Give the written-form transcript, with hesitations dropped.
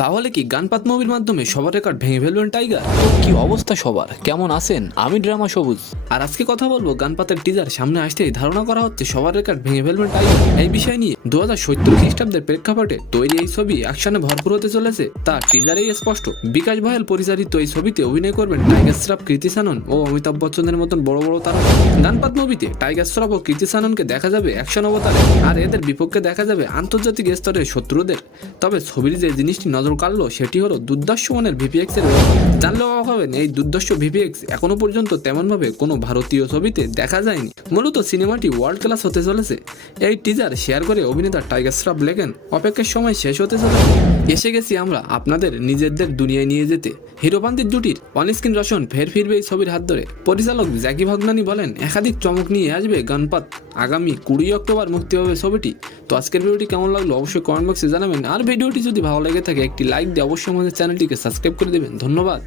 তাহলে কি গানপাত মুভির মাধ্যমে সবার রেকর্ড ভেঙে ফেলবেন টাইগার? কি অবস্থা সবার, কেমন আছেন? আমি ড্রামা সবুজ। আর আজকে কথা বলবো গানপাতের টিজার সামনে আসতেই ধারণা করা হচ্ছে সবার রেকর্ড ভেঙে ফেলবেন টাইগার। এই বিষয় নিয়ে 2070 খ্রিস্টাব্দের প্রেক্ষাপটে তৈরি এই ছবি অ্যাকশনে ভরপুর হতে চলেছে তা টিজারেই স্পষ্ট। বিকাশ ভায়াল পরিচালিত এই ছবিতে অভিনয় করবেন টাইগার শ্রফ, কৃতি সানন ও অমিতাভ বচ্চনের মতন বড় বড় তারকা। গানপাত মুভিতে টাইগার শ্রফ ও কৃতি সাননকে দেখা যাবে অ্যাকশন অবতারে, আর এদের বিপক্ষে দেখা যাবে আন্তর্জাতিক স্তরের শত্রুদের। তবে ছবির যে জিনিসটি নজর কাড়লো সেটি হলো দুর্দর্শ মানের ভিপিএক্স এর ব্যবহার। জানলেও অবাক হবেন, এই দুর্দর্শ ভিপিএক্স এখনো পর্যন্ত তেমনভাবে কোনো ভারতীয় ছবিতে দেখা যায়নি। মূলত সিনেমাটি ওয়ার্ল্ড ক্লাস হতে চলেছে। এই টিজার শেয়ার করে অভিনেতা টাইগার শ্রফ লেখেন, অপেক্ষার সময় শেষ হতে চলেছে, এসে গেছি আমরা আপনাদের নিজেদের দুনিয়ায় নিয়ে যেতে। হিরোপান্তির জুটির অনস্ক্রিন রসন ফের ফিরবে এই ছবির হাত ধরে। পরিচালক জ্যাকি ভাগনানি বলেন, একাধিক চমক নিয়ে আসবে গানপাত। আগামী 20 অক্টোবর মুক্তি পাবে ছবিটি। তো আজকের ভিডিওটি কেমন লাগলো অবশ্যই কমেন্ট বক্সে জানাবেন। আর ভিডিওটি যদি ভালো লেগে থাকে একটি লাইক দিয়ে অবশ্যই আমাদের চ্যানেলটিকে সাবস্ক্রাইব করে দেবেন। ধন্যবাদ।